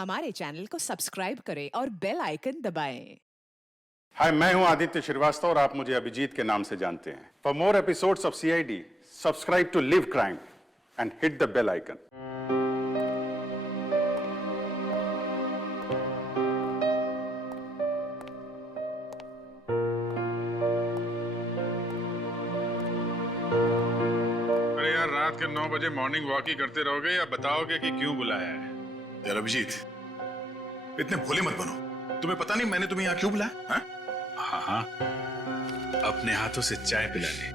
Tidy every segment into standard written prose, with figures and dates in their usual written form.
हमारे चैनल को सब्सक्राइब करें और बेल आइकन दबाएं। हाय, मैं हूं आदित्य श्रीवास्तव और आप मुझे अभिजीत के नाम से जानते हैं। For more episodes of CID, subscribe to Liv Crime and hit the bell icon. अरे यार, रात के 9 बजे मॉर्निंग वॉक ही करते रहोगे या बताओगे कि क्यों बुलाया है? यार अभिजीत, इतने भोले मत बनो। तुम्हें पता नहीं मैंने तुम्हें यहाँ क्यों बुलाया? हाँ हाँ, अपने हाथों से चाय पिला ले।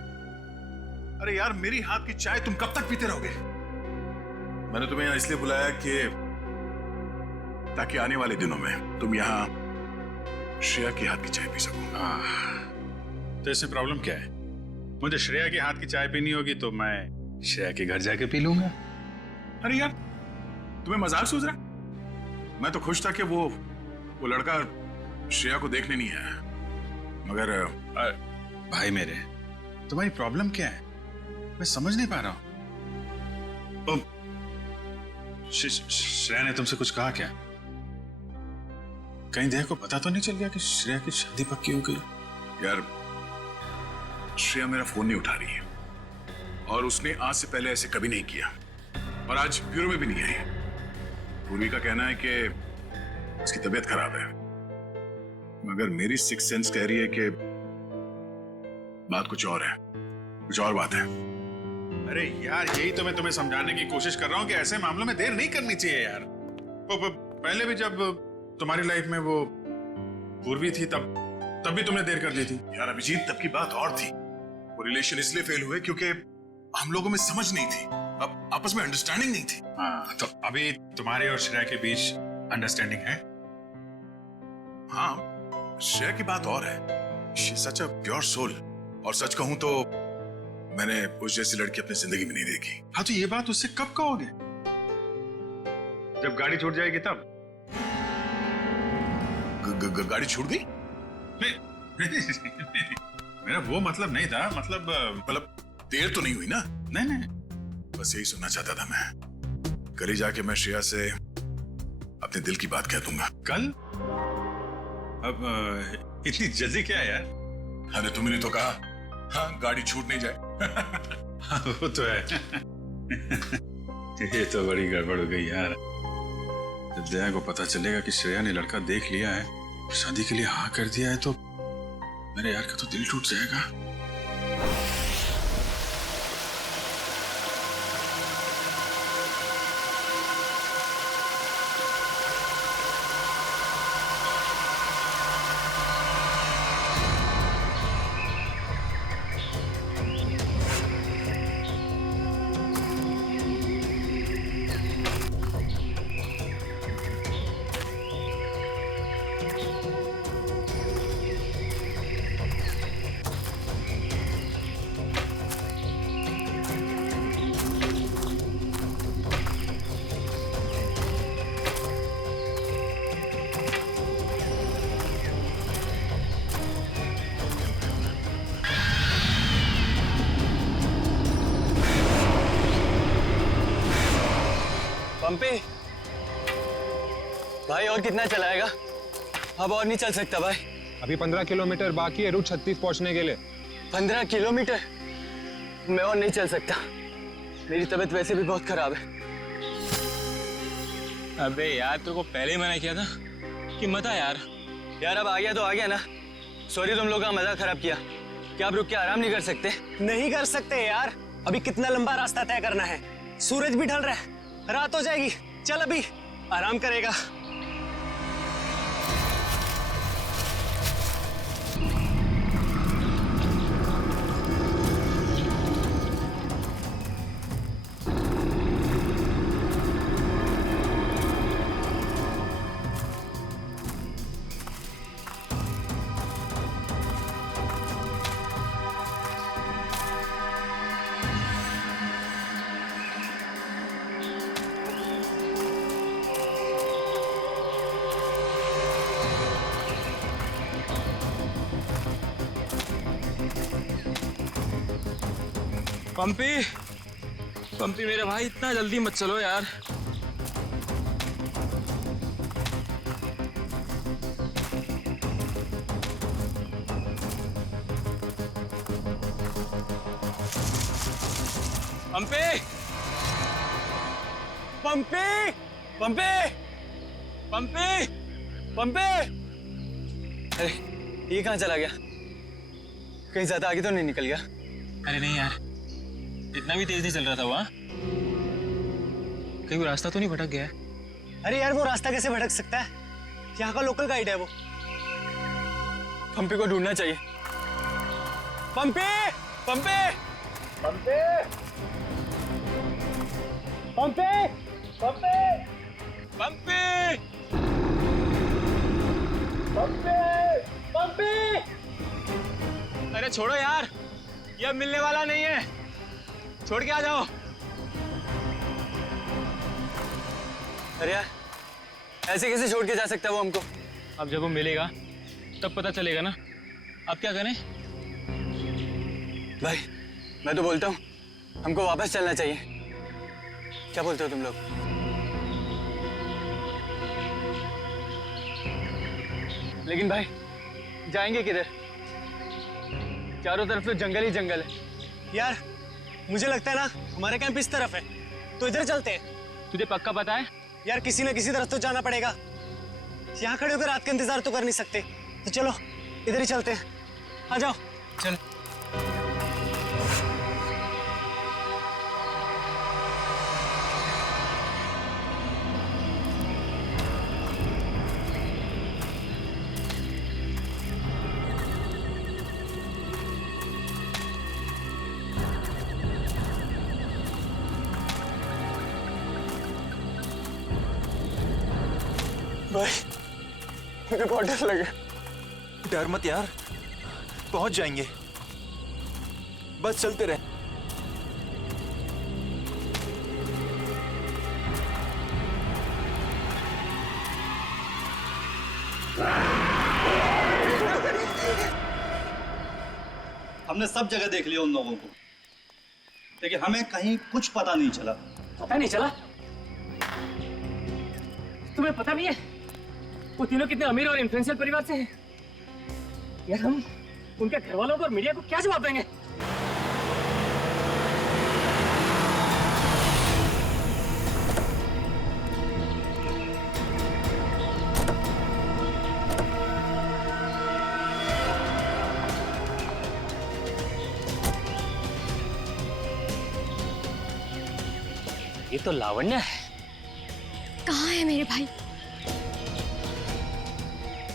अरे यार, मेरी हाथ की चाय तुम कब तक पीते रहोगे? मैंने तुम्हें यहाँ इसलिए बुलाया कि ताकि आने वाले दिनों में तुम यहाँ श्रेया की हाथ की चाय पी सको। तो इसमें प्रॉब्लम क्या है? मुझे श्रेया के हाथ की चाय पीनी होगी तो मैं श्रेया के घर जाके पी लूंगा। अरे यार, तुम्हें मजाक सूझ रहा? मैं तो खुश था कि वो लड़का श्रेया को देखने नहीं आया, मगर भाई मेरे, तुम्हारी प्रॉब्लम क्या है? मैं समझ नहीं पा रहा हूं। श्रेया ने तुमसे कुछ कहा क्या? कहीं देह को पता तो नहीं चल गया कि श्रेया की शादी पक्की हो गई? यार, श्रेया मेरा फोन नहीं उठा रही है और उसने आज से पहले ऐसे कभी नहीं किया और आज ब्यूरो में भी नहीं आई। पूर्वी का कहना है कि उसकी तबीयत खराब है, मगर मेरी सिक्स सेंस कह रही है कि बात कुछ और है, कुछ और बात है। अरे यार, यही तो मैं तुम्हें समझाने की कोशिश कर रहा हूं कि ऐसे मामलों में देर नहीं करनी चाहिए यार। पहले भी जब तुम्हारी लाइफ में वो पूर्वी थी तब भी तुमने देर कर दी थी। यार अभिजीत, तब की बात और थी। वो रिलेशन इसलिए फेल हुए क्योंकि हम लोगों में समझ नहीं थी, अब आपस में अंडरस्टैंडिंग नहीं थी। हाँ, तो अभी तुम्हारे और श्रेया के बीच अंडरस्टैंडिंग है? हाँ, श्रेया की बात और है। She is such a pure soul, और सच कहूं तो मैंने उस जैसी लड़की अपनी जिंदगी में नहीं देखी। हाँ, तो ये बात उससे कब कहोगे? जब गाड़ी छूट जाएगी तब? गाड़ी छूट गई? नहीं, मेरा वो मतलब नहीं था। मतलब देर तो नहीं हुई ना? नहीं नहीं, बस यही सुनना चाहता था मैं। कल ही जाके मैं श्रेया से अपने दिल की बात कह दूंगा। कल? अब इतनी जल्दी क्या है यार? अरे तुमने तो कहा, हाँ, गाड़ी छूट नहीं जाए। हाँ, वो तो है। ये तो बड़ी गड़बड़ हो गई यार। जब दया को पता चलेगा कि श्रेया ने लड़का देख लिया है, शादी के लिए हाँ कर दिया है, तो मेरे यार का तो दिल टूट जाएगा। पंपी भाई, और कितना चलाएगा? अब और नहीं चल सकता भाई। अभी 15 किलोमीटर बाकी है रूट 36 पहुंचने के लिए। 15 किलोमीटर? मैं और नहीं चल सकता, मेरी तबीयत वैसे भी बहुत खराब है। अबे यार, तेरे को पहले ही मना किया था कि मत आ यार। यार अब आ गया तो आ गया ना। सॉरी, तुम लोग का मजा खराब किया। क्या आप रुक के आराम नहीं कर सकते? नहीं कर सकते यार, अभी कितना लंबा रास्ता तय करना है। सूरज भी ढल रहा है, रात हो जाएगी। चल अभी आराम करेगा। पंपी, पंपी मेरे भाई, इतना जल्दी मत चलो यार। पंपे पंपे पंपे पंपे पंपे। अरे ये कहाँ चला गया? कहीं ज्यादा आगे तो नहीं निकल गया? अरे नहीं यार, इतना भी तेज नहीं चल रहा था वो। कहीं वो रास्ता तो नहीं भटक गया है? अरे यार वो रास्ता कैसे भटक सकता है? यहाँ का लोकल गाइड है वो। पंपे को ढूंढना चाहिए। पंपे पंपे पंपे पंपे पंपे पंपे पंपे पंपे। अरे छोड़ो यार, ये अब मिलने वाला नहीं है, छोड़ के आ जाओ। अरे यार ऐसे कैसे छोड़ के जा सकता है वो हमको? अब जब वो मिलेगा तब पता चलेगा ना। अब क्या करें? भाई मैं तो बोलता हूँ हमको वापस चलना चाहिए। क्या बोलते हो तुम लोग? लेकिन भाई जाएंगे किधर? चारों तरफ तो जंगल ही जंगल है। यार मुझे लगता है ना हमारा कैंप इस तरफ है, तो इधर चलते हैं। तुझे पक्का पता है? यार किसी न किसी तरफ तो जाना पड़ेगा। यहाँ खड़े होकर रात का इंतजार तो कर नहीं सकते, तो चलो इधर ही चलते हैं। आ जाओ। चल। भाई मुझे बहुत डर लगा। डर मत यार, पहुंच जाएंगे, बस चलते रहे। हमने सब जगह देख लिया उन लोगों को, लेकिन हमें कहीं कुछ पता नहीं चला। पता नहीं चला? तुम्हें पता नहीं है वो तीनों कितने अमीर और इन्फ्लुएंशियल परिवार से हैं? यार हम उनके घर वालों को और मीडिया को क्या जवाब देंगे? ये तो लावण्य है। कहाँ है मेरे भाई?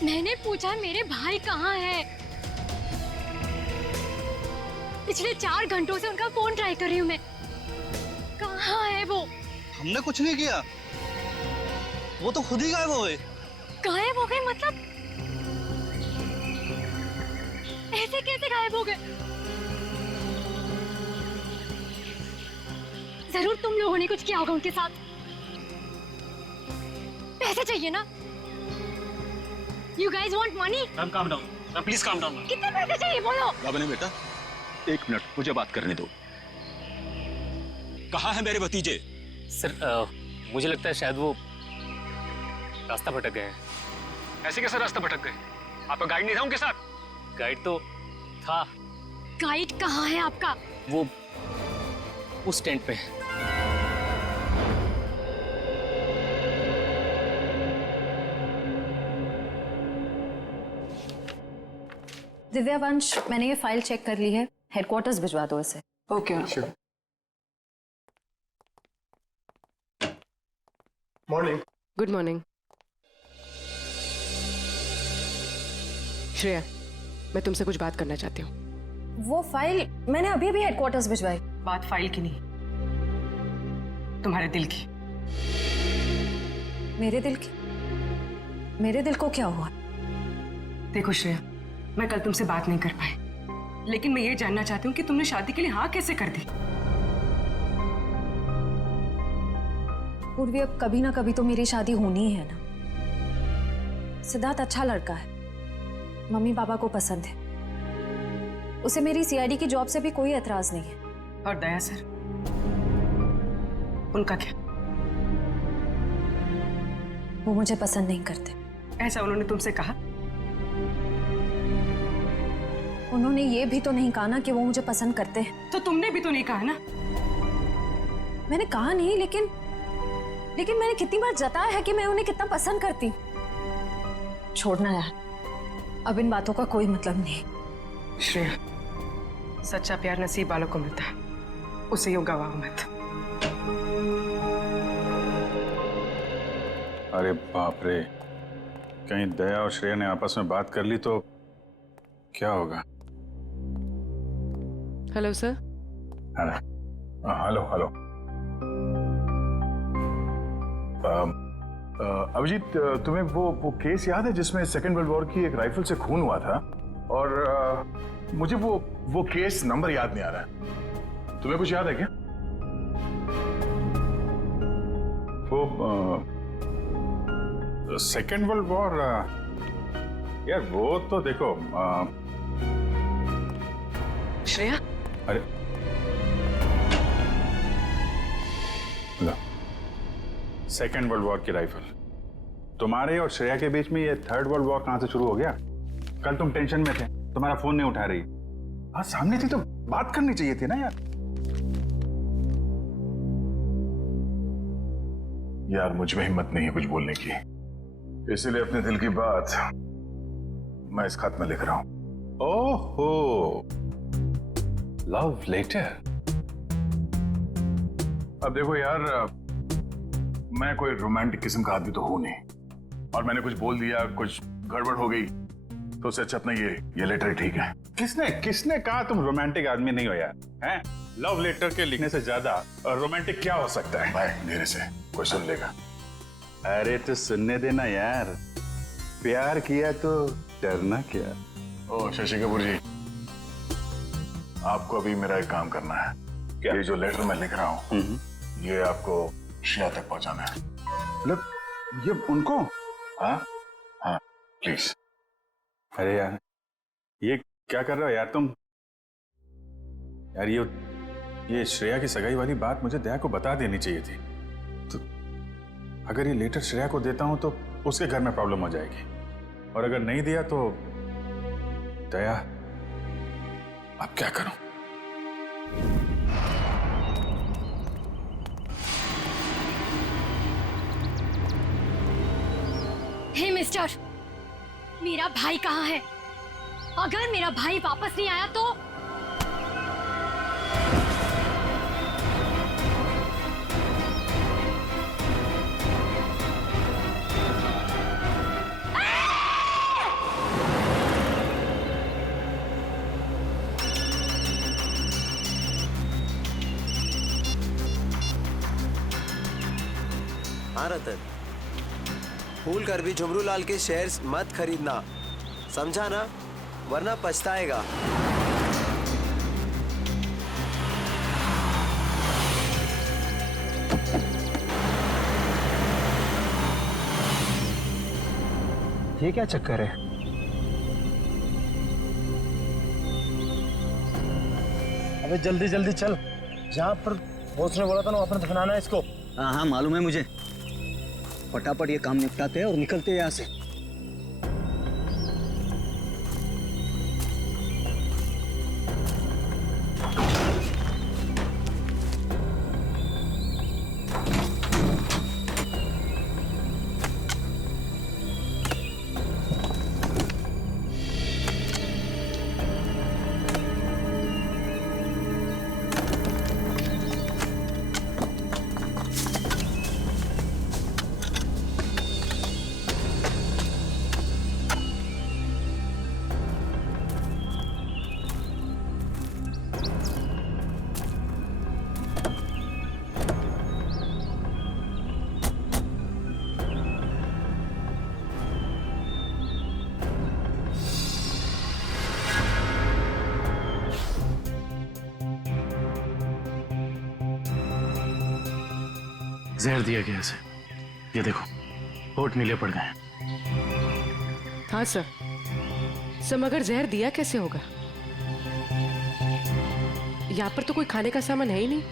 मैंने पूछा मेरे भाई कहाँ है? पिछले 4 घंटों से उनका फोन ट्राई कर रही हूँ मैं। कहाँ है वो? हमने कुछ नहीं किया, वो तो खुद ही गायब हो गए। गायब हो गए मतलब? ऐसे कैसे गायब हो गए? जरूर तुम लोगों ने कुछ किया होगा उनके साथ। पैसे चाहिए ना? You guys want money? Ma'am, calm down. Ma'am, please calm down. कितने पैसे चाहिए बोलो? लावण्य बेटा, 1 मिनट मुझे बात करने दो। कहाँ है मेरे भतीजे? सर मुझे लगता है शायद वो रास्ता भटक गए हैं। ऐसे कैसे रास्ता भटक गए? आपका गाइड नहीं था उनके साथ? गाइड तो था। गाइड कहाँ है आपका? वो उस टेंट पे है। दिव्या वंश, मैंने ये फाइल चेक कर ली है, हेडक्वार्टर्स भिजवा दो इसे। Okay. Morning. Good morning. Shreya, मैं तुमसे कुछ बात करना चाहती हूँ। वो फाइल मैंने अभी अभी हेडक्वार्टर्स भिजवाई। बात फाइल की नहीं, तुम्हारे दिल की। मेरे दिल की? मेरे दिल को क्या हुआ? देखो श्रेया, मैं कल तुमसे बात नहीं कर पाई, लेकिन मैं ये जानना चाहती हूँ कि तुमने शादी के लिए हाँ कैसे कर दी? पूर्वी, अब कभी ना कभी तो मेरी शादी होनी ही है ना। सिद्धार्थ अच्छा लड़का है, मम्मी पापा को पसंद है, उसे मेरी सीआईडी की जॉब से भी कोई एतराज नहीं है। और दया सर, उनका क्या? वो मुझे पसंद नहीं करते। ऐसा उन्होंने तुमसे कहा? उन्होंने ये भी तो नहीं कहा ना कि वो मुझे पसंद करते हैं। तो तुमने भी तो नहीं कहा ना? मैंने कहा नहीं, लेकिन मैंने कितनी बार जताया है कि मैं उन्हें कितना पसंद करती हूँ। छोड़ना यार, अब इन बातों का कोई मतलब नहीं। श्रेया, सच्चा प्यार नसीब वालों को मिलता है, उसे यूं गवाओ मत। अरे बाप रे, कहीं दया और श्रेया ने आपस में बात कर ली तो क्या होगा? Hello sir. Hello hello. Abhijeet, तुम्हें वो केस याद है जिसमें सेकेंड वर्ल्ड वॉर की एक राइफल से खून हुआ था? और मुझे वो केस नंबर याद नहीं आ रहा है। तुम्हें कुछ याद है क्या? वो सेकेंड वर्ल्ड वॉर, यार वो तो देखो श्रेया, अरे लो, सेकेंड वर्ल्ड वॉर की राइफल। तुम्हारे और श्रेया के बीच में ये थर्ड वर्ल्ड वॉर कहां से शुरू हो गया? कल तुम टेंशन में थे, तुम्हारा फोन नहीं उठा रही। हाँ, सामने थी तो बात करनी चाहिए थी ना यार। यार मुझ में हिम्मत नहीं है कुछ बोलने की, इसीलिए अपने दिल की बात मैं इस खत में लिख रहा हूं। ओहो, लव लेटर। अब देखो यार, मैं कोई रोमांटिक किस्म का आदमी तो हूं नहीं, और मैंने कुछ बोल दिया, कुछ गड़बड़ हो गई, तो उससे अच्छा अपना ये लेटर ठीक है। किसने कहा तुम रोमांटिक आदमी नहीं हो यार? हैं? लव लेटर के लिखने से ज्यादा रोमांटिक क्या हो सकता है? भाई धीरे से, कोई सुन लेगा। अरे तो सुनने देना यार, प्यार किया तो डरना क्या? ओ शशि कपूर जी, आपको अभी मेरा एक काम करना है। क्या? ये जो लेटर मैं लिख रहा हूँ, ये आपको श्रेया तक पहुंचाना है। मतलब ये उनको? हाँ हाँ, प्लीज। अरे यार, ये क्या कर रहे हो यार तुम? यार ये श्रेया की सगाई वाली बात मुझे दया को बता देनी चाहिए थी। तो अगर ये लेटर श्रेया को देता हूं तो उसके घर में प्रॉब्लम हो जाएगी, और अगर नहीं दिया तो दया, अब क्या करूं? हे मिस्टर, मेरा भाई कहाँ है? अगर मेरा भाई वापस नहीं आया तो हाँ रतन, भूल कर भी झुमरू लाल के शेयर्स मत खरीदना, समझा ना? वरना पछताएगा। ये क्या चक्कर है? अबे जल्दी जल्दी चल, जहाँ पर बॉस ने बोला था ना वहाँ पर दफनाना है इसको। हाँ हाँ मालूम है मुझे, फटाफट ये काम निपटाते हैं और निकलते हैं यहाँ से। जहर दिया गया इसे, ये देखो होठ नीले पड़ गए। हाँ सर, मगर जहर दिया कैसे होगा? यहाँ पर तो कोई खाने का सामान है ही नहीं।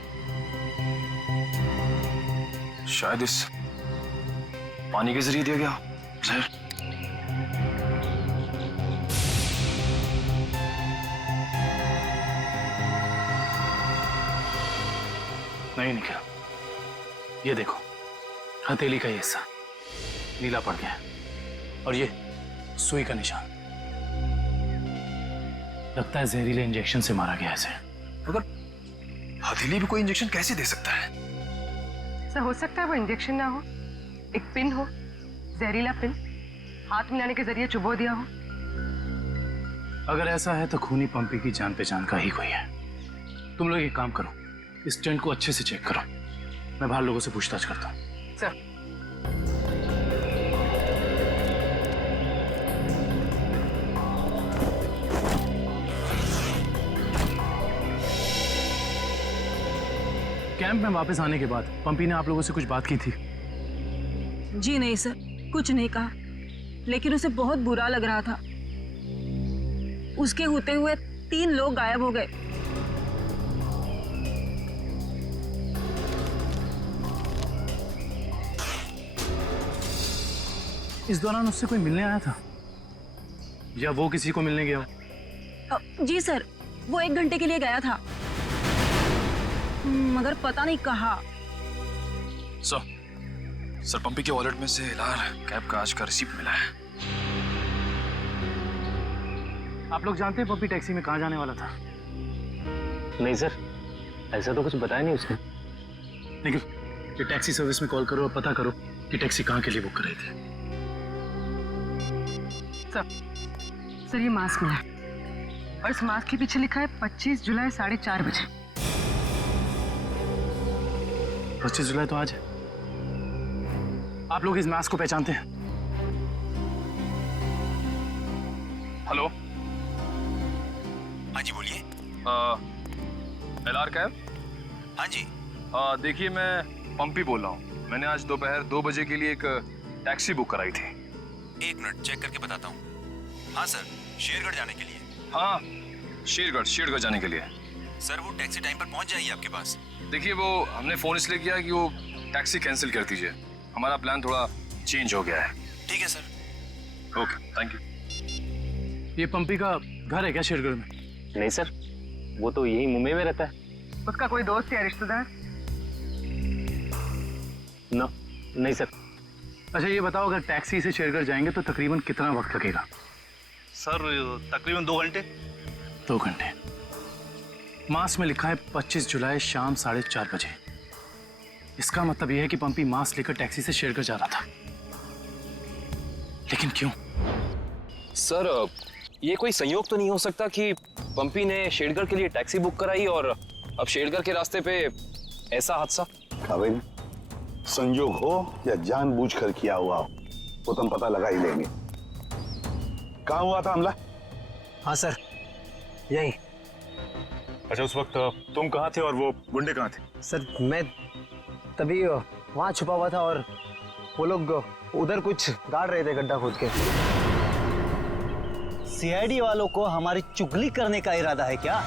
शायद इस पानी के जरिए दिया गया जहर। नहीं निकला, ये देखो, हथेली का ये हिस्सा नीला पड़ गया है और ये सुई का निशान। लगता है जहरीले इंजेक्शन से मारा गया इसे। मगर हथेली भी कोई इंजेक्शन कैसे दे सकता है? सर हो सकता है वो इंजेक्शन ना हो, एक पिन हो, जहरीला पिन हाथ मिलाने के जरिए चुबो दिया हो। अगर ऐसा है तो खूनी पंपी की जान पहचान का ही कोई है। तुम लोग एक काम करो, इस टेंट को अच्छे से चेक करो, मैं बाहर लोगों से पूछताछ करता हूँ। सर कैंप में वापस आने के बाद पंपी ने आप लोगों से कुछ बात की थी? जी नहीं सर, कुछ नहीं कहा, लेकिन उसे बहुत बुरा लग रहा था। उसके होते हुए 3 लोग गायब हो गए। इस दौरान उससे कोई मिलने आया था या वो किसी को मिलने गया? जी सर, वो 1 घंटे के लिए गया था, मगर पता नहीं कहाँ। सर पंपी के वॉलेट में से लाल कैब का आज का रिसीप्ट मिला है। आप लोग जानते हैं पंपी टैक्सी में कहाँ जाने वाला था? नहीं सर, ऐसा तो कुछ बताया नहीं उसने। लेकिन ये टैक्सी सर्विस में कॉल करो और पता करो कि टैक्सी कहाँ के लिए बुक कर रही थी। सर ये मास्क मिला और इस मास्क के पीछे लिखा है 25 जुलाई 4:30 बजे। 25 जुलाई तो आज है। आप लोग इस मास्क को पहचानते हैं? हेलो, हाँ जी बोलिए। LR cab? हाँ जी। देखिए मैं पंपी बोल रहा हूँ। मैंने आज दोपहर 2 बजे के लिए एक टैक्सी बुक कराई थी। 1 मिनट चेक करके बताता हूँ। हाँ सर, शेरगढ़ जाने के लिए। हाँ, शेरगढ़ जाने के लिए। सर वो टैक्सी टाइम पर पहुँच जाएगी आपके पास। देखिए वो हमने फोन इसलिए किया कि वो टैक्सी कैंसिल कर दीजिए, हमारा प्लान थोड़ा चेंज हो गया है। ठीक है सर। Okay, thank you. ये पंपी का घर है क्या शेरगढ़ में? नहीं सर, वो तो यही मुंबई में रहता है। उसका कोई दोस्त या रिश्तेदार? नहीं सर। अच्छा ये बताओ, अगर टैक्सी से शेरगढ़ जाएंगे तो तकरीबन कितना वक्त लगेगा? सर तकरीबन 2 घंटे। 2 घंटे। मास में लिखा है 25 जुलाई शाम 4:30 बजे। इसका मतलब यह है कि पंपी मास लेकर टैक्सी से शेरगढ़ जा रहा था। लेकिन क्यों? सर ये कोई संयोग तो नहीं हो सकता कि पंपी ने शेरगढ़ के लिए टैक्सी बुक कराई और अब शेरगढ़ के रास्ते पे ऐसा हादसा? काबिल, संयोग हो या जानबूझकर किया हुआ हो वो तो हम पता लगा ही लेंगे। कहाँ हुआ था हमला? हाँ सर, यही। अच्छा उस वक्त तुम कहाँ थे और वो गुंडे कहाँ थे? सर मैं तभी वहाँ छुपा हुआ था और वो लोग उधर कुछ गाड़ रहे थे गड्ढा खोद के। सीआईडी वालों को हमारी चुगली करने का इरादा है क्या?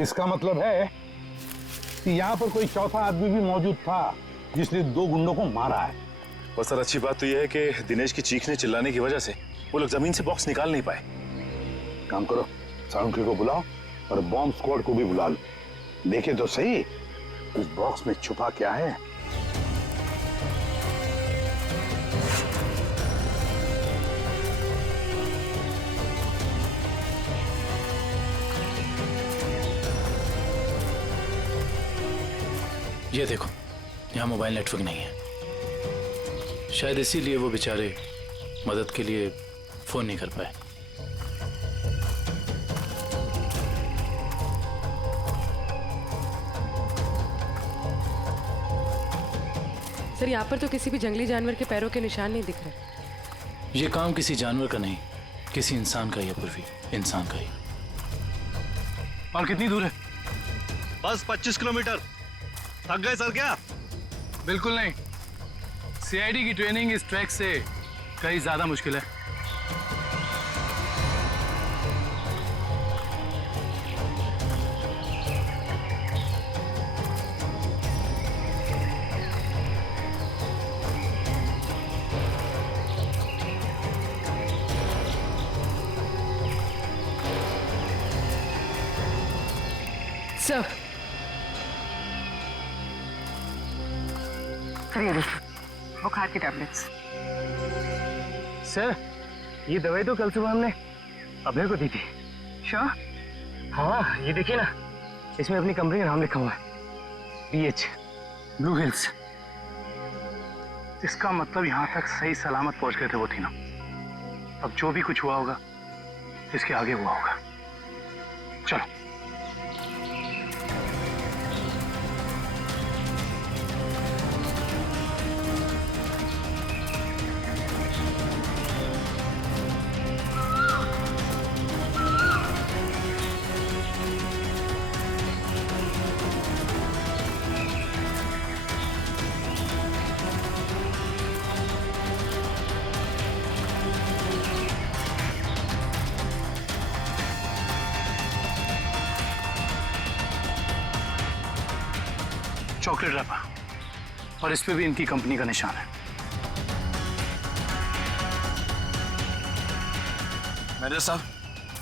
इसका मतलब है कि यहाँ पर कोई चौथा आदमी भी मौजूद था जिसने 2 गुंडों को मारा है। और सर अच्छी बात तो यह है कि दिनेश की चीखने चिल्लाने की वजह से वो लोग जमीन से बॉक्स निकाल नहीं पाए। काम करो, साउंड्री को बुलाओ और बॉम्ब स्क्वाड को भी बुला लो। देखे तो सही इस बॉक्स में छुपा क्या है। ये देखो, यहाँ मोबाइल नेटवर्क नहीं है। शायद इसीलिए वो बेचारे मदद के लिए फोन नहीं कर पाए। सर यहाँ पर तो किसी भी जंगली जानवर के पैरों के निशान नहीं दिख रहे। ये काम किसी जानवर का नहीं, किसी इंसान का ही है पूर्वी, इंसान का ही। और कितनी दूर है? बस 25 किलोमीटर। थक गए सर क्या? बिल्कुल नहीं। सीआईडी की ट्रेनिंग इस ट्रैक से कहीं ज्यादा मुश्किल है। सर ये देखिए बुखार की टैबलेट्स। सर ये दवाई तो कल सुबह हमने अभय को दी थी। श्योर? हाँ ये देखिए ना, इसमें अपनी कंपनी का नाम लिखा हुआ है, BH ब्लू हिल्स। इसका मतलब यहाँ तक सही सलामत पहुंच गए थे वो तीनों। अब जो भी कुछ हुआ होगा इसके आगे हुआ होगा। चलो। चॉकलेट रैपर और इस पे भी इनकी कंपनी का निशान है। मैनेजर साहब,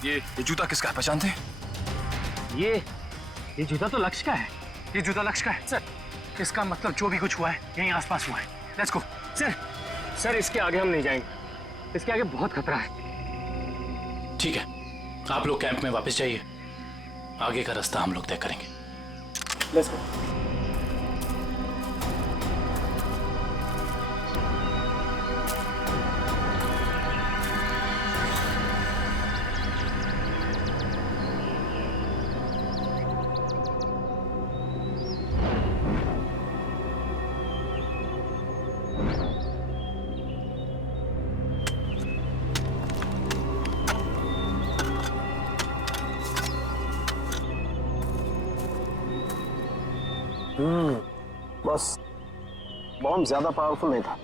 ये जूता किसका है, पहचानते हैं? ये जूता तो लक्ष्य का है। ये जूता लक्ष्य का है सर। इसका मतलब जो भी कुछ हुआ है यहीं आसपास हुआ है। Let's go. सर इसके आगे हम नहीं जाएंगे, इसके आगे बहुत खतरा है। ठीक है, आप लोग कैंप में वापस जाइए, आगे का रास्ता हम लोग तय करेंगे। Let's go. बस बॉम्ब ज्यादा पावरफुल नहीं था,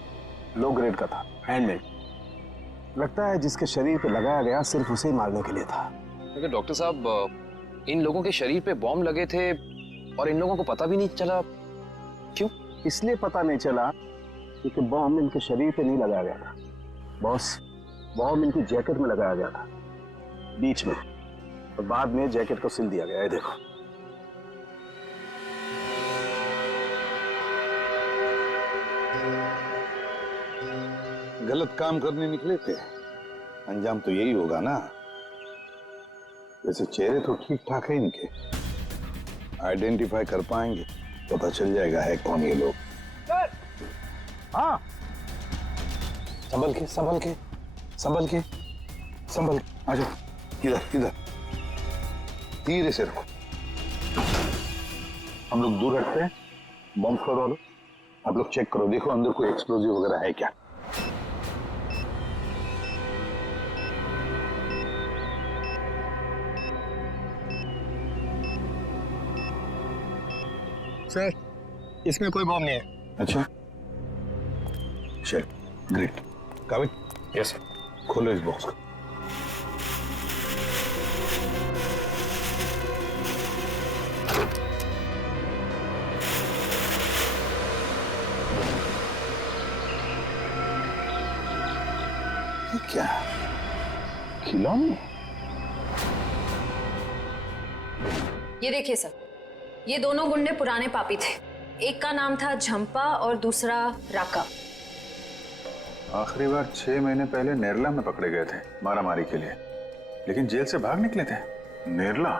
लो ग्रेड का था, हैंडमेड। लगता है जिसके शरीर पे लगाया गया सिर्फ उसे ही मारने के लिए था। लेकिन डॉक्टर साहब, इन लोगों के शरीर पे बॉम्ब लगे थे और इन लोगों को पता भी नहीं चला। क्यों? इसलिए पता नहीं चला क्योंकि बॉम्ब इनके शरीर पे नहीं लगाया गया था बॉस। बॉम्ब इनकी जैकेट में लगाया गया था, बीच में, और बाद में जैकेट को सिल दिया गया है। देखो, गलत काम करने निकले थे, अंजाम तो यही होगा ना। वैसे चेहरे तो ठीक ठाक है इनके, आइडेंटिफाई कर पाएंगे, पता चल जाएगा है कौन ये लोग। हाँ, संभल के संभल के संभल के संभल के आ जाओ। इधर इधर धीरे से रखो। हम लोग दूर हटते हैं, बॉम्ब स्क्वाड वालों आप लोग चेक करो, देखो अंदर कोई एक्सप्लोजिव वगैरह है क्या। सर इसमें कोई बॉम्ब नहीं है। अच्छा, चल ग्रेट। काबिल? Yes sir. खोलो इस बॉक्स को। ये क्या, खिलौने? ये देखिए सर, ये दोनों गुंडे पुराने पापी थे। एक का नाम था झंपा और दूसरा राका। आखिरी बार 6 महीने पहले नेरला में पकड़े गए थे मारामारी के लिए, लेकिन जेल से भाग निकले थे। नेरला?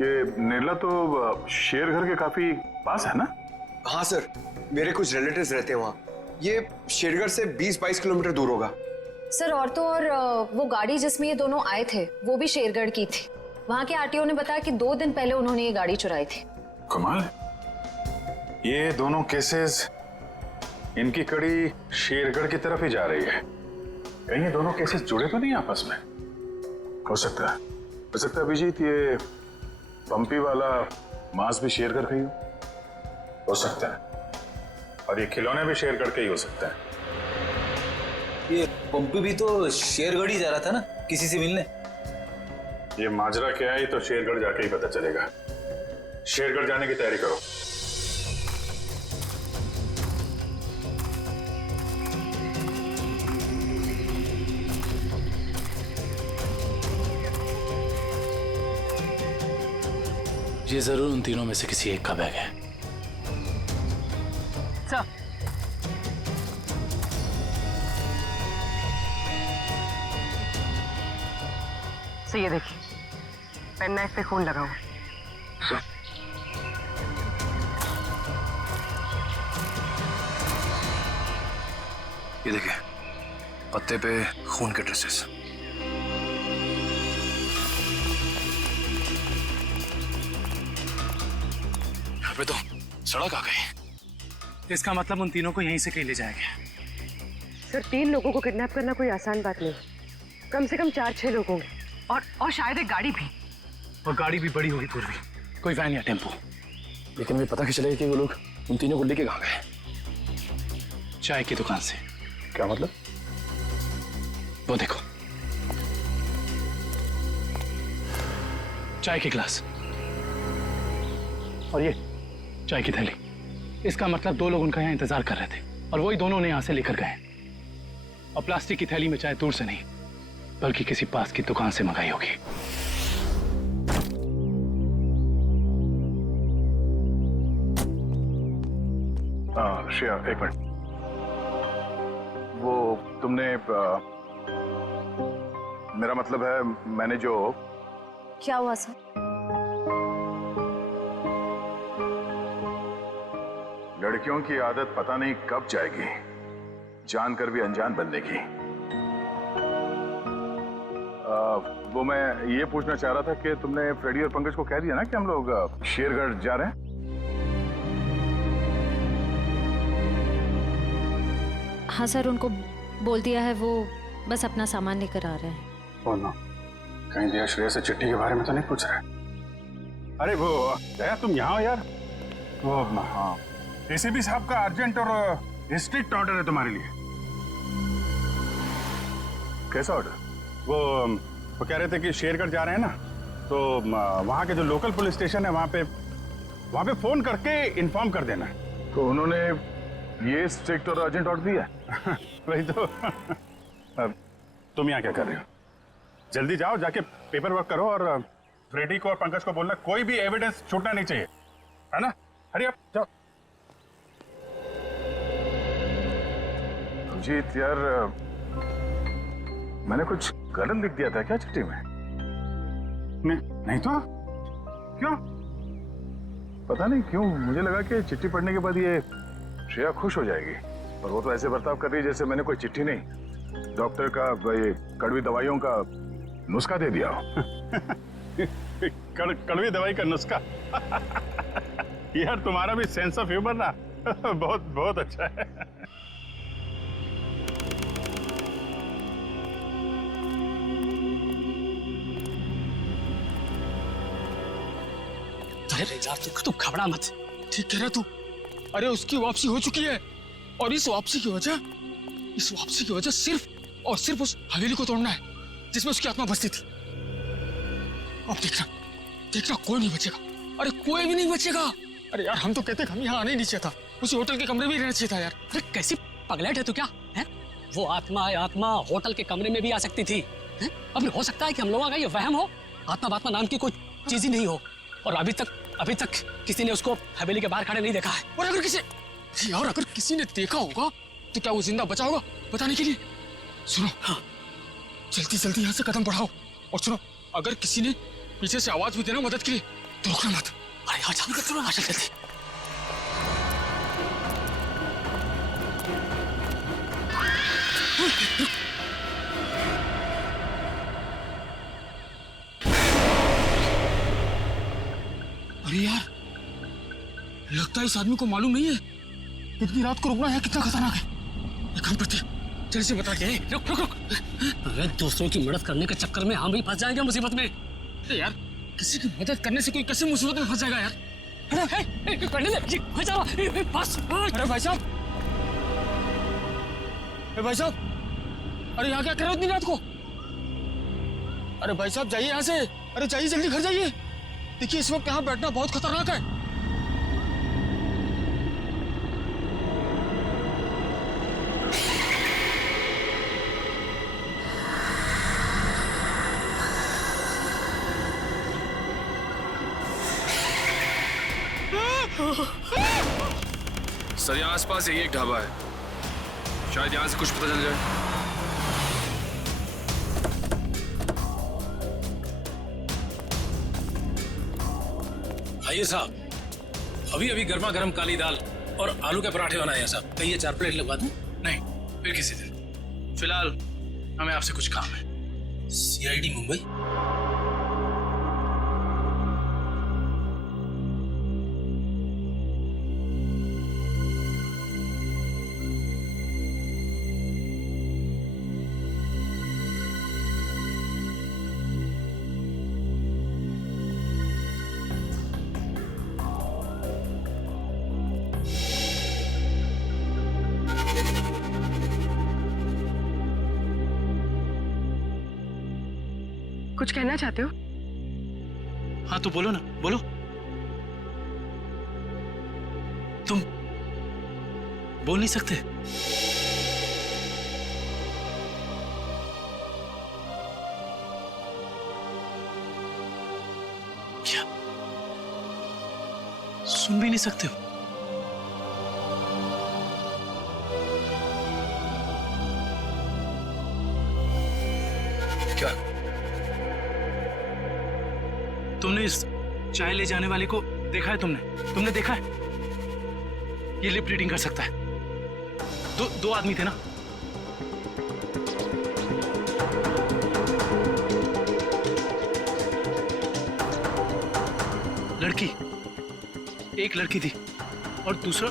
ये नेरला तो शेरघर के काफी पास है ना? हाँ सर, मेरे कुछ रिलेटिव्स रहते हैं वहाँ। ये शेरगढ़ से 20-22 किलोमीटर दूर होगा। सर और तो और वो गाड़ी जिसमें ये दोनों आए थे वो भी शेरगढ़ की थी। वहाँ के आरटीओ ने बताया कि 2 दिन पहले उन्होंने ये गाड़ी चुराई थी। कमाल, ये दोनों केसेस, इनकी कड़ी शेरगढ़ की तरफ ही जा रही है। कहीं ये दोनों केसेस जुड़े तो नहीं आपस में? हो सकता है अभिजीत, ये पंपी वाला मांस भी शेरगढ़ का ही हो सकता है, और ये खिलौने भी शेरगढ़ के ही हो सकता है। ये पंपी भी तो शेरगढ़ ही जा रहा था ना किसी से मिलने। ये माजरा क्या है तो शेरगढ़ जाके ही पता चलेगा। शेरगढ़ जाने की तैयारी करो। ये जरूर उन तीनों में से किसी एक का बैग है। सर, ये देखिए, पेन नाइफ पे खून लगा हुआ। ये देखिए, पत्ते पे खून के ट्रेसेस। यहाँ पे तो सड़क आ गई। इसका मतलब उन तीनों को यहीं से कहीं ले जाएंगे। सर, 3 लोगों को किडनैप करना कोई आसान बात नहीं, कम से कम 4-6 लोग होंगे और शायद एक गाड़ी भी। और गाड़ी भी बड़ी होगी पूर्वी, कोई वैन या टेम्पो। लेकिन मुझे पता कैसे चलेगा कि वो लोग उन तीनों को लेके कहाँ गए? चाय की दुकान से। क्या मतलब? वो देखो, चाय के गिलास और ये चाय की थैली। इसका मतलब 2 लोग उनका यहाँ इंतजार कर रहे थे और वही दोनों ने यहाँ से लेकर गए। और प्लास्टिक की थैली में चाय दूर से नहीं बल्कि किसी पास की दुकान से मंगाई होगी। श्रेया, एक मिनट। वो तुमने मेरा मतलब है, मैंने जो। क्या हुआ सर? लड़कियों की आदत पता नहीं कब जाएगी, जानकर भी अनजान बनने की। वो मैं ये पूछना चाह रहा था कि तुमने फ्रेडी और पंकज को कह दिया ना कि हम लोग शेरगढ़ जा रहे हैं? हाँ सर, उनको बोल दिया है, वो बस अपना सामान लेकर आ रहे हैं। ओ नो, कहीं दिया श्रेया से चिट्ठी के बारे में तो नहीं पूछ रहे? अरे वो दया, तुम यहाँ हो यार। वो हाँ, एसीपी साहब का अर्जेंट और स्ट्रिक्ट ऑर्डर है तुम्हारे लिए। कैसा ऑर्डर? वो कह रहे थे कि शेरगढ़ जा रहे हैं ना, तो वहाँ के जो लोकल पुलिस स्टेशन है वहाँ पे फोन करके इन्फॉर्म कर देना। तो उन्होंने ये स्ट्रिक्ट और अर्जेंट ऑर्डर दिया? वही तो। अब तुम यहाँ क्या कर रहे हो? जल्दी जाओ, जाके पेपर वर्क करो और फ्रेडी को और पंकज को बोलना कोई भी एविडेंस छूटना नहीं चाहिए, है ना? हरी आप जाओ। अभिजीत यार, मैंने कुछ गलत लिख दिया था क्या चिट्ठी में? नहीं तो क्यों? पता नहीं क्यों मुझे लगा कि चिट्ठी पढ़ने के बाद ये श्रेया खुश हो जाएगी, और वो तो ऐसे बर्ताव कर रही है जैसे मैंने कोई चिट्ठी नहीं, डॉक्टर का ये कड़वी दवाइयों का नुस्खा दे दिया हो। कड़वी दवाई का नुस्खा? यार तुम्हारा भी सेंस ऑफ ह्यूमर ना बहुत बहुत अच्छा है। अरे यार तू घबरा मत, ठीक कह रहा तू। अरे उसकी वापसी हो चुकी है और इस वापसी की वजह सिर्फ और सिर्फ उस हवेली को तोड़ना है जिसमें उसकी आत्मा बसती थी। अब देखना कोई नहीं बचेगा। अरे कोई भी नहीं बचेगा। अरे यार हम तो कहते हम यहाँ आने ही नहीं चाहिए था, उसी होटल के कमरे में ही रहना चाहिए था यार। अरे कैसी पगलेट है तू क्या है? वो आत्मा होटल के कमरे में भी आ सकती थी। अब हो सकता है कि हम लोगों का ये वहम हो, आत्मा नाम की कोई चीज ही नहीं हो, और अभी तक किसी ने उसको हवेली के बाहर खड़े नहीं देखा है। और अगर किसी ने देखा होगा तो क्या वो जिंदा बचा होगा बताने के लिए? सुनो, हाँ, जल्दी यहाँ से कदम बढ़ाओ। और सुनो, अगर किसी ने पीछे से आवाज भी देना मदद के लिए तो रुकना मत। अरे यार जल्दी। अरे यार, लगता है इस आदमी को मालूम नहीं है इतनी रात को रुकना है कितना खतरनाक है। एक काम करते हैं, जल्दी से बता के। रुक। अरे दूसरों की मदद करने के चक्कर में हम भी फंस जाएंगे मुसीबत में। अरे यार, किसी की मदद करने से कोई कैसे मुसीबत में फंस जाएगा यार? अरे भाई साहब, अरे यहाँ क्या कर रहे हो इतनी रात को? अरे भाई साहब जाइए यहाँ से। अरे जाइए, जल्दी घर जाइए। देखिए इस वक्त यहाँ बैठना बहुत खतरनाक है। सर यहाँ आसपास यही एक ढाबा है, शायद यहाँ से कुछ पता चल जाए। आइए साहब, अभी अभी गर्मा गर्म काली दाल और आलू के पराठे बनाए हैं साहब। कहिए 4 प्लेट लगवा दूं? नहीं, फिर किसी दिन। फिलहाल हमें आपसे कुछ काम है। सीआईडी मुंबई। कुछ कहना चाहते हो? हाँ तो बोलो ना, बोलो। तुम बोल नहीं सकते? क्या सुन भी नहीं सकते हो? क्या तुमने इस चाय ले जाने वाले को देखा है? तुमने देखा है? ये लिप रीडिंग कर सकता है। दो आदमी थे ना? लड़की, एक लड़की थी और दूसरा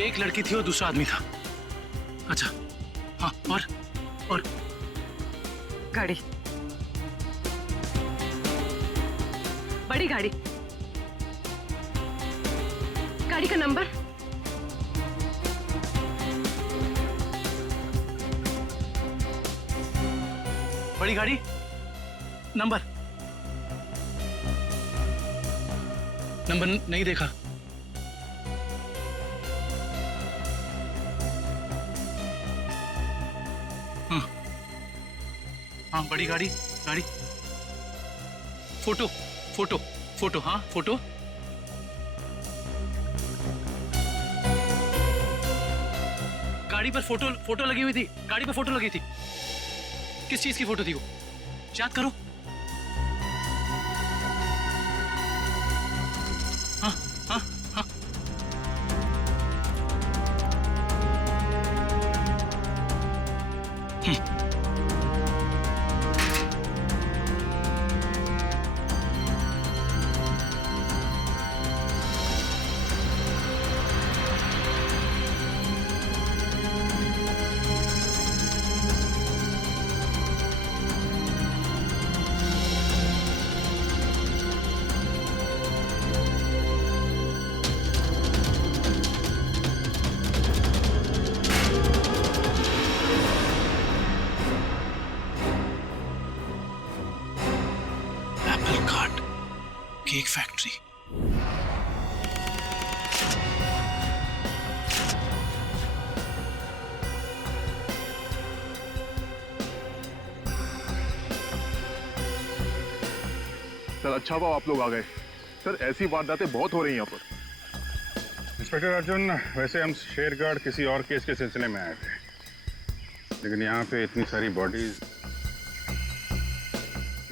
एक लड़की थी और दूसरा आदमी था। अच्छा हाँ, और गाड़ी, बड़ी गाड़ी, गाड़ी का नंबर? बड़ी गाड़ी, नंबर नहीं देखा। हाँ बड़ी गाड़ी, फोटो, हाँ फोटो। गाड़ी पर फोटो लगी हुई थी, गाड़ी पर फोटो लगी थी। किस चीज की फोटो थी वो? याद करो। हाँ हाँ हाँ। Cake factory. सर अच्छा हुआ आप लोग आ गए। सर ऐसी वारदातें बहुत हो रही हैं यहाँ पर। इंस्पेक्टर अर्जुन, वैसे हम शेरगढ़ किसी और केस के सिलसिले में आए थे, लेकिन यहाँ पे इतनी सारी बॉडीज,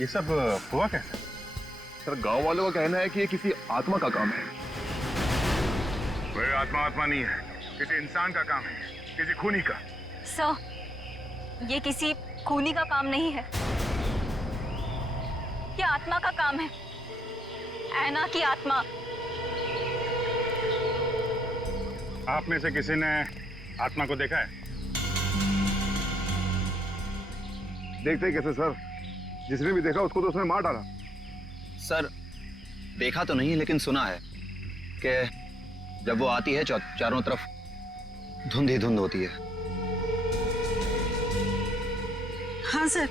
ये सब हुआ कैसे? सर गांव वालों का कहना है कि ये किसी आत्मा का काम है। कोई आत्मा नहीं है, किसी इंसान का काम है, किसी खूनी का। सर, ये किसी खूनी का काम नहीं है, ये आत्मा का काम है, ऐना की आत्मा। आप में से किसी ने आत्मा को देखा है? देखते कैसे सर, जिसने भी देखा उसको तो उसने मार डाला। सर देखा तो नहीं, लेकिन सुना है कि जब वो आती है चारों तरफ धुंध ही धुंध होती है। हाँ सर,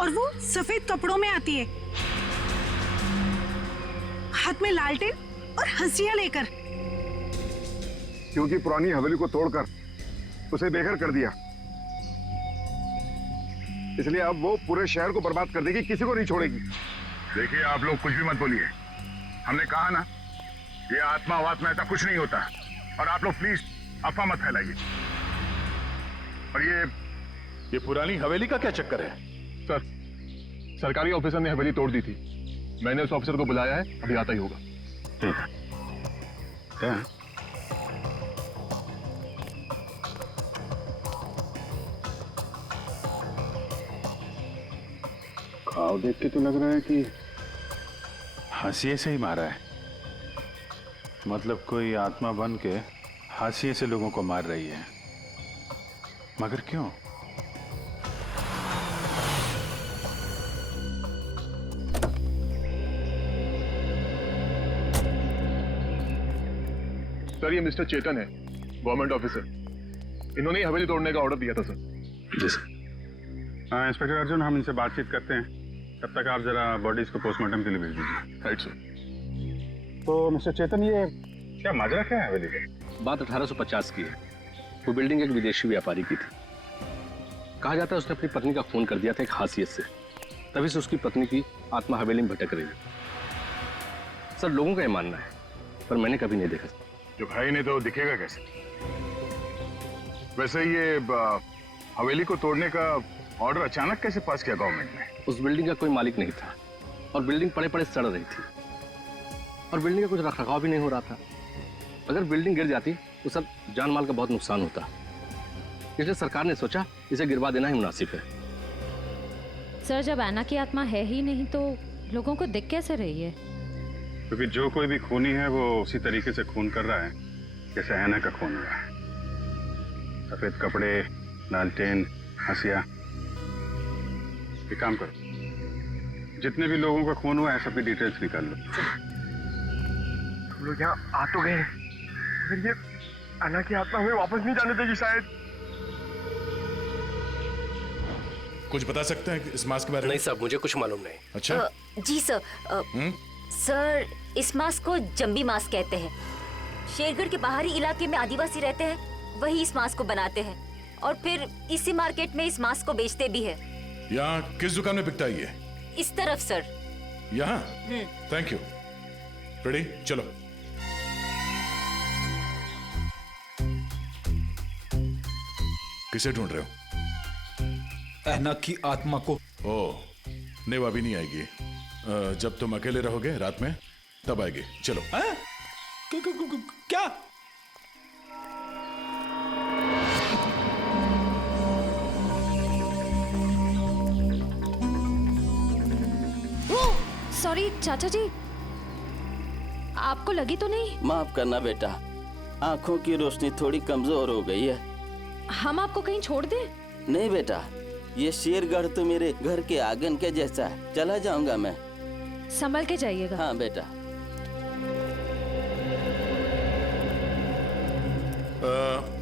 और वो सफेद कपड़ों में आती है, हाथ में लालटेन और हंसिया लेकर। क्योंकि पुरानी हवेली को तोड़कर उसे बेघर कर दिया, इसलिए अब वो पूरे शहर को बर्बाद कर देगी, किसी को नहीं छोड़ेगी। देखिए आप लोग कुछ भी मत बोलिए, हमने कहा ना, ये आत्मा वात्मा ऐसा कुछ नहीं होता। और आप लोग प्लीज अफवाह मत फैलाइए। और ये पुरानी हवेली का क्या चक्कर है? सर, सरकारी ऑफिसर ने हवेली तोड़ दी थी। मैंने उस ऑफिसर को बुलाया है, अभी आता ही होगा। क्या? घाव देख के तो लग रहा है कि हाशिए से ही मारा है। मतलब कोई आत्मा बन के हाशिए से लोगों को मार रही है। मगर क्यों? सर, ये मिस्टर चेतन है, गवर्नमेंट ऑफिसर। इन्होंने ही हवेली तोड़ने का ऑर्डर दिया था सर। जी सर। हाँ इंस्पेक्टर अर्जुन, हम इनसे बातचीत करते हैं। तब तक आप जरा बॉडीज को पोस्टमार्टम के लिए भेज दीजिए। Right sir. तो मिस्टर चेतन, ये क्या माजरा क्या है हवेली का? बात 1850 की है। वो बिल्डिंग एक विदेशी व्यापारी की थी। कहा जाता है उसने अपनी पत्नी का खून कर दिया था एक हासियत से। तभी से उसकी पत्नी की आत्मा हवेली में भटक रही है। सर, लोगों का ये मानना है, पर मैंने कभी नहीं देखा। जो भाई ने तो दिखेगा कैसे? वैसे ये हवेली को तोड़ने का ऑर्डर अचानक कैसे पास किया गवर्नमेंट ने? उस बिल्डिंग का कोई मालिक नहीं था और बिल्डिंग पड़े पड़े सड़ रही थी और बिल्डिंग का कुछ रखरखाव भी नहीं हो रहा था। अगर बिल्डिंग गिर जाती तो सब जान माल का बहुत नुकसान होता। इसलिए सरकार ने सोचा इसे गिरवा देना ही मुनासिब है। सर, जब ऐना की आत्मा है ही नहीं तो लोगों को दिख कैसे रही है? क्योंकि जो कोई भी खूनी है वो उसी तरीके से खून कर रहा है जैसे ऐना का खून हुआ है। सफेद कपड़े, लालटेन, हंसिया। एक काम करो, जितने भी लोगों का खून हुआ है सबकी डिटेल्स निकाल लो। हम लोग यहाँ आ तो गए, फिर ये अन्ना की आत्मा हमें वापस नहीं जाने देगी शायद। कुछ बता सकते हैं इस मास्क के बारे में? नहीं साहब, मुझे कुछ मालूम नहीं। अच्छा। जी सर। सर, इस मास्क को जंबी मास्क कहते हैं। शेरगढ़ के बाहरी इलाके में आदिवासी रहते हैं, वही इस मास्क को बनाते हैं और फिर इसी मार्केट में इस मास्क को बेचते भी है। यहाँ किस दुकान में बिकता है ये? इस तरफ सर। यहाँ? Thank you. रेडी, चलो। किसे ढूंढ रहे हो? ऐना की आत्मा को। ओह, नहीं वो अभी नहीं आएगी। जब तुम अकेले रहोगे रात में तब आएगी। चलो। क्या? सॉरी चाचा जी, आपको लगी तो नहीं? माफ करना बेटा, आंखों की रोशनी थोड़ी कमजोर हो गई है। हम आपको कहीं छोड़ दें? नहीं बेटा, ये शेरगढ़ तो मेरे घर के आंगन के जैसा है। चला जाऊंगा मैं। संभल के जाइएगा। हाँ बेटा।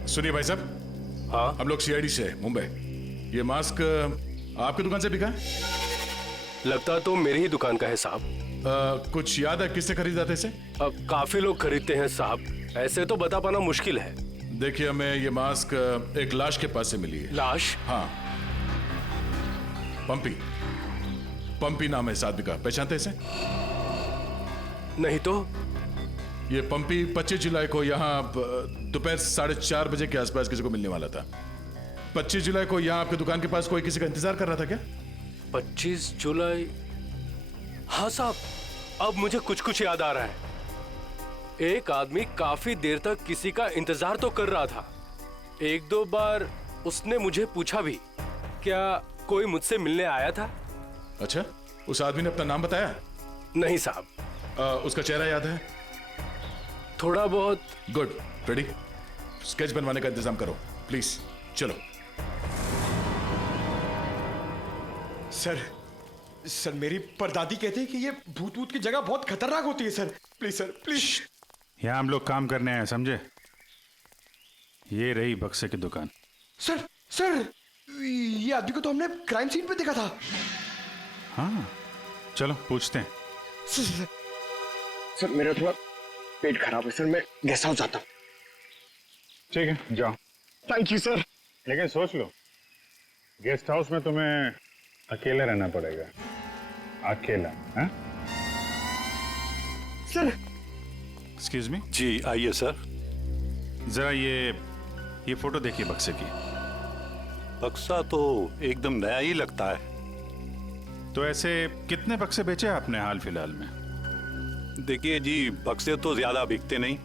सुनिए भाई साहब। हाँ, हम लोग सीआईडी से मुंबई। ये मास्क आपकी दुकान से बिका है? लगता तो मेरी ही दुकान का है साहब। कुछ याद है किससे खरीदा था इसे? काफी लोग खरीदते हैं साहब, ऐसे तो बता पाना मुश्किल है। देखिए, हमें ये मास्क एक लाश के पास से मिली है। लाश? हाँ, पंपी। पंपी नाम है इस आदमी का, पहचानते इसे? नहीं तो। ये पंपी 25 जुलाई को यहाँ दोपहर 4:30 बजे के आसपास किसी को मिलने वाला था। 25 जुलाई को यहाँ आपकी दुकान के पास कोई किसी का इंतजार कर रहा था क्या? 25 जुलाई? हाँ साहब, अब मुझे कुछ कुछ याद आ रहा है। एक आदमी काफी देर तक किसी का इंतजार तो कर रहा था। एक दो बार उसने मुझे पूछा भी, क्या कोई मुझसे मिलने आया था? अच्छा, उस आदमी ने अपना नाम बताया? नहीं साहब। उसका चेहरा याद है? थोड़ा बहुत। गुड। रेडी? स्केच बनवाने का इंतजाम करो प्लीज। चलो। सर मेरी परदादी कहती है कि ये भूत भूत की जगह बहुत खतरनाक होती है। Sir please, sir please. यहाँ हम लोग काम करने आए, समझे? ये रही बक्से की दुकान। सर ये आदमी को तो हमने क्राइम सीन पे देखा था। हाँ, चलो पूछते हैं। सर मेरा थोड़ा पेट खराब है सर, मैं गेस्ट हाउस जाता हूँ। ठीक है, जाओ। Thank you sir. लेकिन सोच लो, गेस्ट हाउस में तुम्हें अकेला रहना पड़ेगा। अकेला। हाँ? सर। Excuse me. जी आइए सर। जरा ये फोटो देखिए बक्से की। बक्सा तो एकदम नया ही लगता है। तो ऐसे कितने बक्से बेचे आपने हाल फिलहाल में? देखिए जी, बक्से तो ज्यादा बिकते नहीं।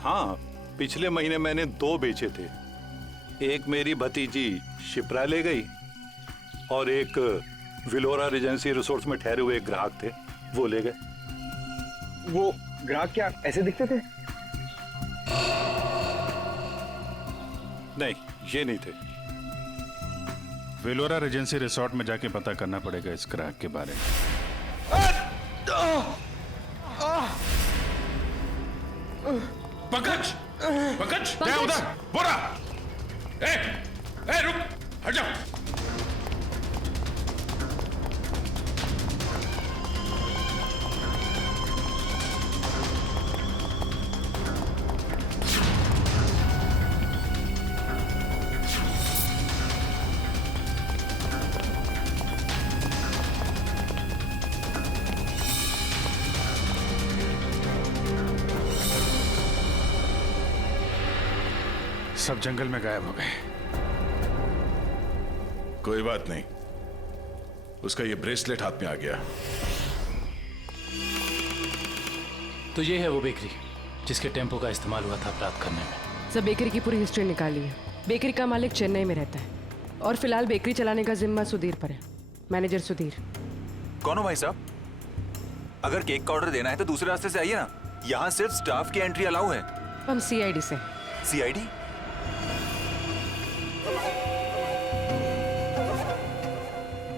हाँ, पिछले महीने मैंने 2 बेचे थे। एक मेरी भतीजी शिप्रा ले गई और एक विलोरा रिजेंसी रिसोर्ट्स में ठहरे हुए एक ग्राहक थे, वो ले गए। वो ग्राहक क्या ऐसे दिखते थे? नहीं, ये नहीं थे। वेलोरा रेजेंसी रिसोर्ट में जाके पता करना पड़ेगा इस ग्राहक के बारे में। पंकज, पंकज, क्या उधर? बोरा! ए, रुक, हट जाओ। सब जंगल में गायब हो गए। कोई बात नहीं, उसका ये ब्रेसलेट हाथ में आ गया। तो ये है वो बेकरी जिसके टेम्पो का इस्तेमाल हुआ था अपराध करने में। सब बेकरी की पूरी हिस्ट्री निकाली है। बेकरी का मालिक चेन्नई में रहता है और फिलहाल बेकरी चलाने का जिम्मा सुधीर पर है। मैनेजर सुधीर। कौन हो भाई साहब? अगर केक का ऑर्डर देना है तो दूसरे रास्ते से आइए ना, यहाँ सिर्फ स्टाफ की एंट्री अलाउ है। हम सीआईडी से। सीआईडी?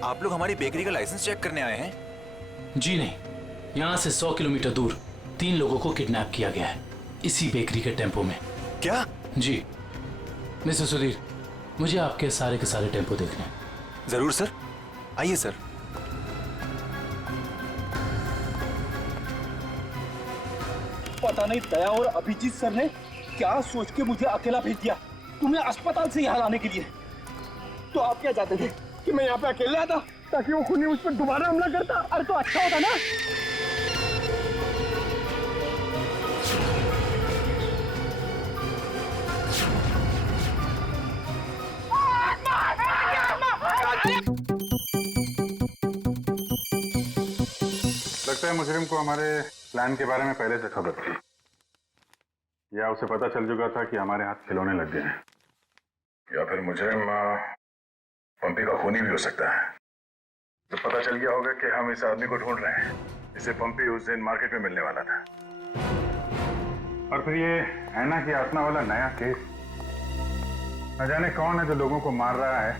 आप लोग हमारी बेकरी का लाइसेंस चेक करने आए हैं? जी नहीं, यहाँ से 100 किलोमीटर दूर 3 लोगों को किडनैप किया गया है, इसी बेकरी के टेम्पो में। क्या? जी मिस्टर सुधीर, मुझे आपके सारे के सारे टेम्पो देखने हैं। जरूर सर, आइए सर। पता नहीं दया और अभिजीत सर ने क्या सोच के मुझे अकेला भेज दिया तुम्हें अस्पताल से यहाँ लाने के लिए। तो आप क्या चाहते थे कि मैं यहाँ पे अकेला आता ताकि वो खूनी उस पर दोबारा हमला करता? अरे तो अच्छा होता ना। लगता है मुजरिम को हमारे प्लान के बारे में पहले से खबर थी, या उसे पता चल चुका था कि हमारे हाथ खिलौने लग गए हैं, या फिर मुजरिम पंपी का खूनी भी हो सकता है। तो पता चल गया होगा कि हम इस आदमी को ढूंढ रहे हैं, इसे पंपी उस दिन मार्केट में मिलने वाला था। और फिर ये ऐना की आत्मा वाला नया केस, न जाने कौन है जो लोगों को मार रहा है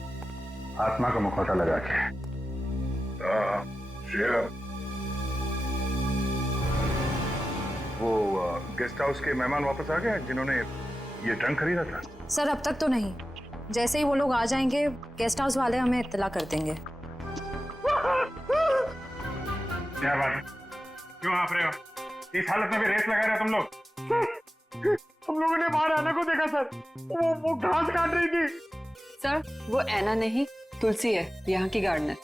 आत्मा का मुखौटा लगा के। वो गेस्ट हाउस के मेहमान वापस आ गए जिन्होंने ये ट्रंक खरीदा था? सर अब तक तो नहीं, जैसे ही वो लोग आ जाएंगे गेस्ट हाउस वाले हमें इत्तला कर देंगे। क्या बात है, क्यों आप रहे हो? इस हालत में भी रेस लगा रहे हो तुम लोग? हम लोगों ने बाहर आने को देखा सर, वो घास काट रही थी। सर वो ऐना नहीं तुलसी है, यहाँ की गार्डनर।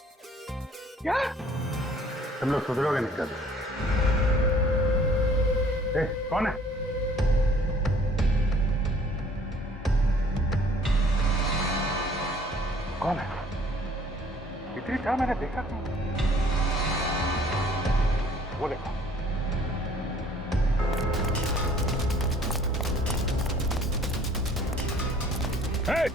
क्या? तुम लोग सुधरोगे नहीं कभी। कौन है? कौन है? इतनी चाह मैंने देखा था। वो देखो। Hey!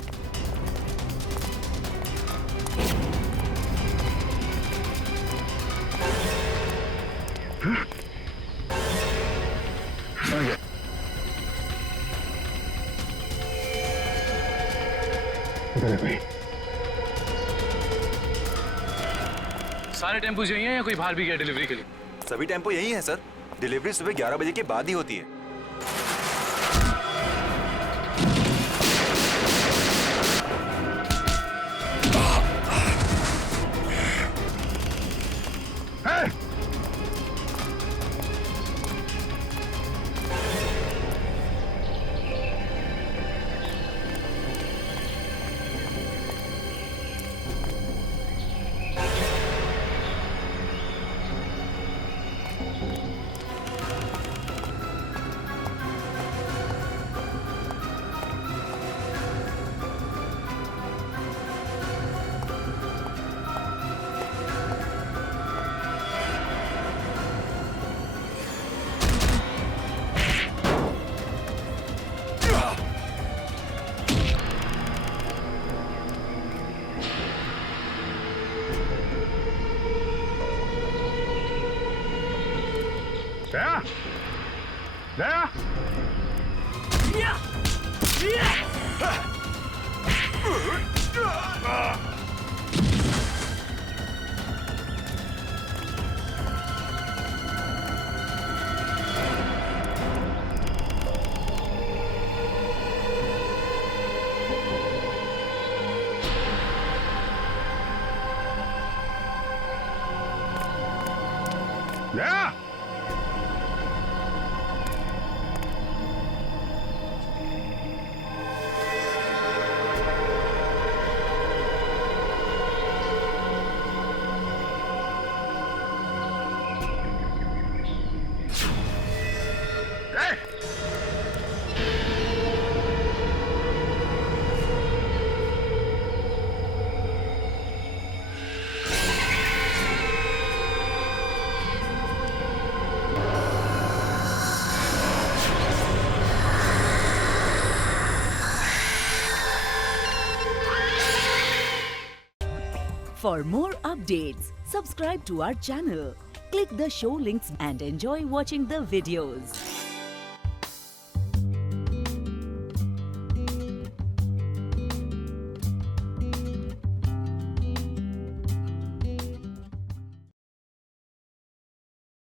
सारे टेम्पो यही हैं या कोई बाहर भी गया डिलीवरी के लिए? सभी टेम्पो यही है सर। डिलीवरी सुबह 11 बजे के बाद ही होती है। गया। For more updates, subscribe to our channel, click the show links and enjoy watching the videos.